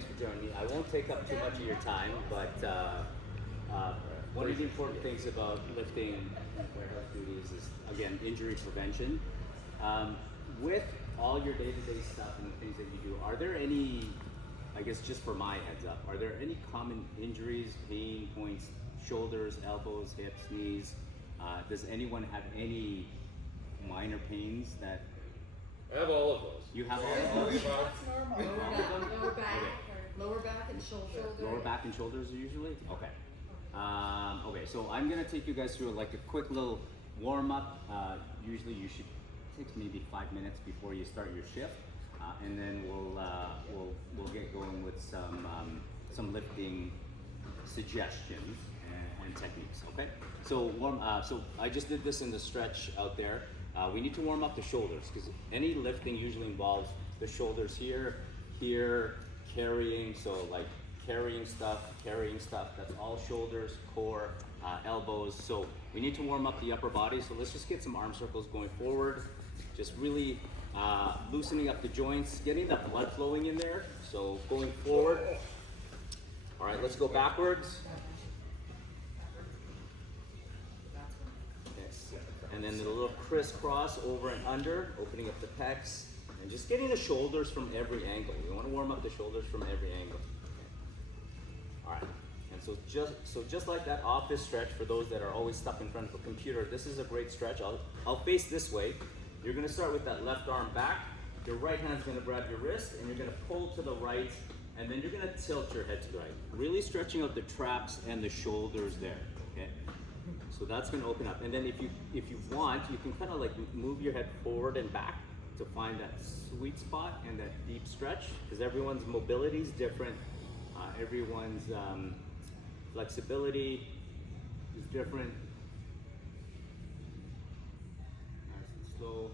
thanks for joining me. I won't take up too much of your time, but one of the important things about lifting warehouse duties is, again, injury prevention. With all your day-to-day stuff and the things that you do, are there any, I guess just for my heads up, are there any common injuries, pain points, shoulders, elbows, hips, knees? Does anyone have any minor pains that I have all of those. you have? All of those? That's normal. Lower back and shoulder. Lower back and shoulders usually? Okay. Okay, so I'm gonna take you guys through like a quick little warm up. Usually you should take maybe 5 minutes before you start your shift, and then we'll get going with some lifting suggestions and techniques. Okay. So so I just did this in the stretch out there. We need to warm up the shoulders because any lifting usually involves the shoulders here, carrying. So like carrying stuff, that's all shoulders, core, elbows. So we need to warm up the upper body. So let's just get some arm circles going forward. Just really loosening up the joints, getting that blood flowing in there. So going forward. All right, let's go backwards. Yes. And then the little crisscross over and under, opening up the pecs, and just getting the shoulders from every angle. We want to warm up the shoulders from every angle. All right, and so just like that office stretch for those that are always stuck in front of a computer, this is a great stretch. I'll face this way. You're gonna start with that left arm back. Your right hand's gonna grab your wrist, and you're gonna pull to the right, and then you're gonna tilt your head to the right. Really stretching out the traps and the shoulders there, okay? So that's gonna open up. And then if you want, you can kind of like move your head forward and back to find that sweet spot and that deep stretch, because everyone's mobility is different. Everyone's flexibility is different. Nice and slow.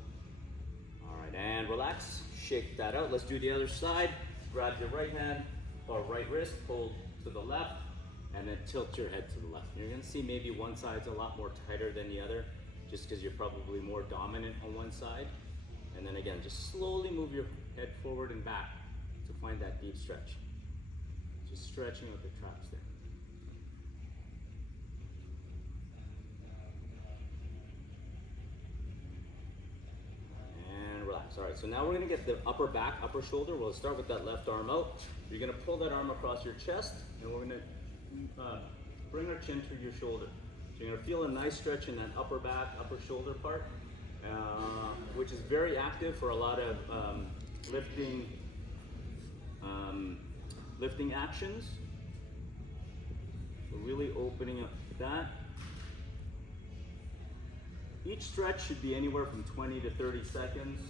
All right, and relax. Shake that out. Let's do the other side. Grab your right hand or right wrist, pull to the left, and then tilt your head to the left. You're gonna see maybe one side's a lot more tighter than the other, just because you're probably more dominant on one side. And then again, just slowly move your head forward and back to find that deep stretch. Just stretching out the traps there. And relax. All right, so now we're gonna get the upper back, upper shoulder. We'll start with that left arm out. You're gonna pull that arm across your chest, and we're gonna bring our chin to your shoulder. So you're gonna feel a nice stretch in that upper back, upper shoulder part, which is very active for a lot of lifting actions. So really opening up that. Each stretch should be anywhere from 20 to 30 seconds.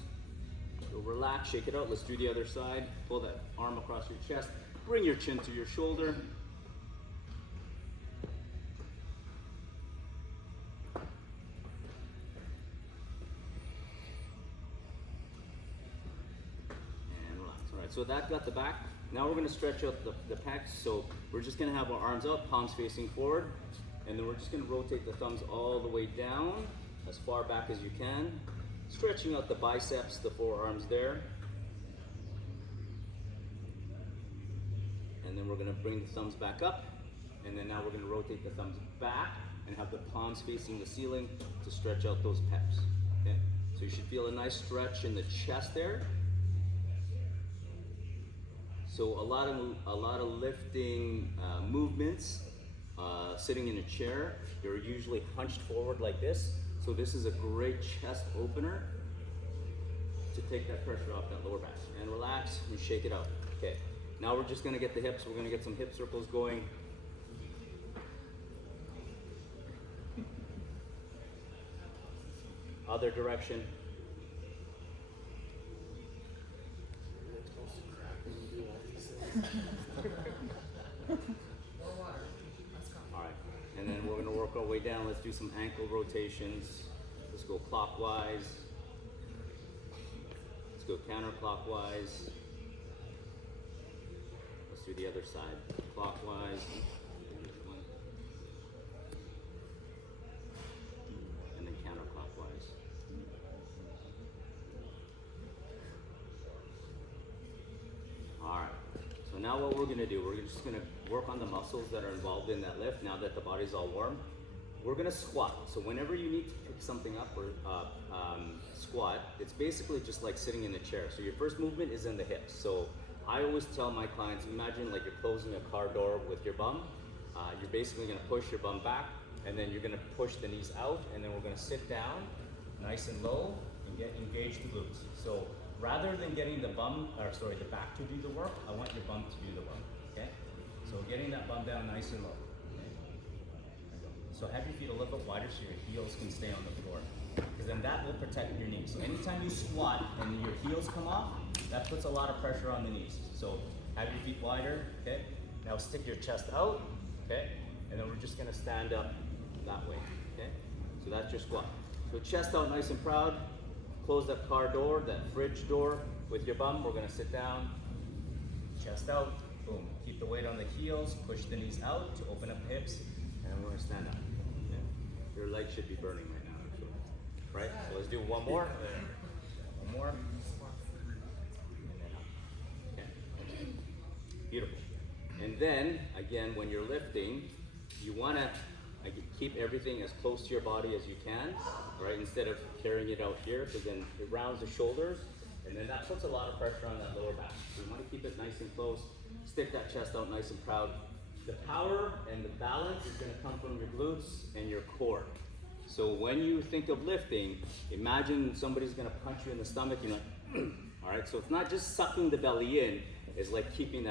So relax, shake it out. Let's do the other side. Pull that arm across your chest. Bring your chin to your shoulder. And relax. All right, so that got the back. Now we're going to stretch out the pecs. So we're just going to have our arms up, palms facing forward, and then we're just going to rotate the thumbs all the way down, as far back as you can, stretching out the biceps, the forearms there. And then we're going to bring the thumbs back up, and then now we're going to rotate the thumbs back and have the palms facing the ceiling to stretch out those pecs. Okay? So you should feel a nice stretch in the chest there. So a lot of lifting movements, sitting in a chair, you're usually hunched forward like this. So this is a great chest opener to take that pressure off that lower back. And relax and shake it out. Okay, now we're just gonna get the hips. We're gonna get some hip circles going. Other direction. All right, and then we're gonna work our way down. Let's do some ankle rotations. Let's go clockwise. Let's go counterclockwise. Let's do the other side. Clockwise. And then counterclockwise. All right. So now what we're gonna do, we're just gonna work on the muscles that are involved in that lift now that the body's all warm. We're gonna squat. So whenever you need to pick something up or squat, it's basically just like sitting in a chair. So your first movement is in the hips. So I always tell my clients, imagine like you're closing a car door with your bum. You're basically gonna push your bum back, and then you're gonna push the knees out, and then we're gonna sit down nice and low and engage the glutes. So rather than getting the back to do the work, I want your bum to do the work, okay? So getting that bum down nice and low. Okay? So have your feet a little bit wider so your heels can stay on the floor, because then that will protect your knees. So anytime you squat and your heels come off, that puts a lot of pressure on the knees. So have your feet wider, okay? Now stick your chest out, okay? And then we're just gonna stand up that way, okay? So that's your squat. So chest out nice and proud. Close that car door, that fridge door with your bum. We're gonna sit down, chest out, boom. Keep the weight on the heels, push the knees out to open up the hips, and then we're gonna stand up. Okay? Your legs should be burning right now, actually. Right? So let's do one more. One more. And then up. Okay. Beautiful. And then, again, when you're lifting, you wanna keep everything as close to your body as you can, right? Instead of carrying it out here, because then it rounds the shoulders, and then that puts a lot of pressure on that lower back. So you want to keep it nice and close. Stick that chest out nice and proud. The power and the balance is going to come from your glutes and your core. So when you think of lifting, imagine somebody's going to punch you in the stomach. You're like, all right. So it's not just sucking the belly in; it's like keeping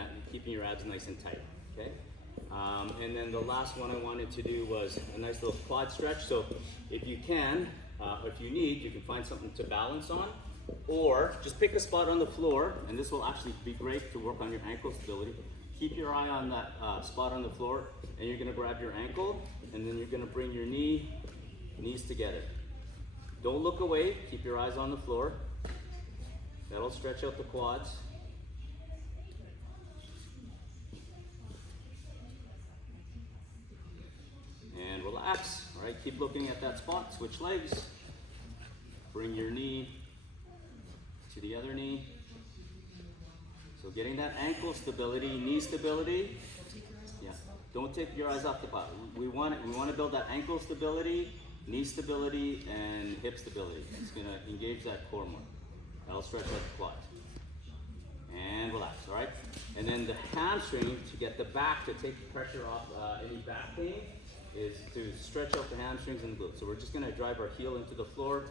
your abs nice and tight. Okay. And then the last one I wanted to do was a nice little quad stretch. So if you can, if you need, you can find something to balance on, or just pick a spot on the floor, and this will actually be great to work on your ankle stability. Keep your eye on that spot on the floor, and you're gonna grab your ankle, and then you're gonna bring your knees together. Don't look away, keep your eyes on the floor. That'll stretch out the quads. And relax, all right? Keep looking at that spot, switch legs. Bring your knee to the other knee. So getting that ankle stability, knee stability. Yeah, don't take your eyes off the pot. We want to build that ankle stability, knee stability, and hip stability. It's gonna engage that core more. That'll stretch out the quads. And relax, all right? And then the hamstring, to get the back, to take the pressure off any back pain, is to stretch out the hamstrings and the glutes. So we're just gonna drive our heel into the floor,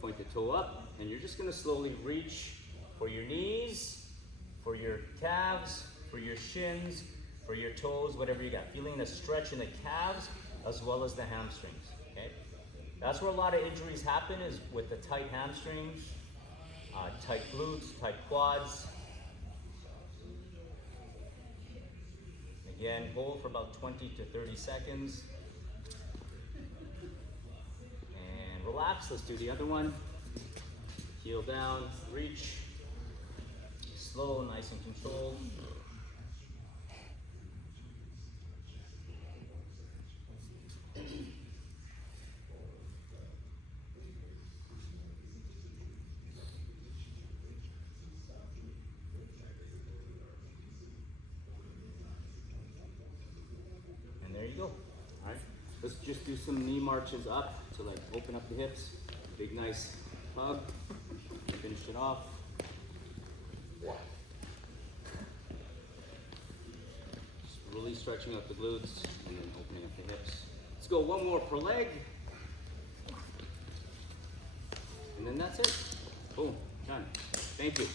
point the toe up, and you're just gonna slowly reach for your knees, for your calves, for your shins, for your toes, whatever you got. Feeling the stretch in the calves as well as the hamstrings, okay? That's where a lot of injuries happen, is with the tight hamstrings, tight glutes, tight quads. Again, hold for about 20 to 30 seconds. And relax, let's do the other one. Heel down, reach. Slow, nice and controlled. And there you go. All right, let's just do some knee marches up to like open up the hips. Big nice hug. Finish it off. Just really stretching out the glutes and then opening up the hips. Let's go one more per leg. And then that's it. Boom, done. Thank you.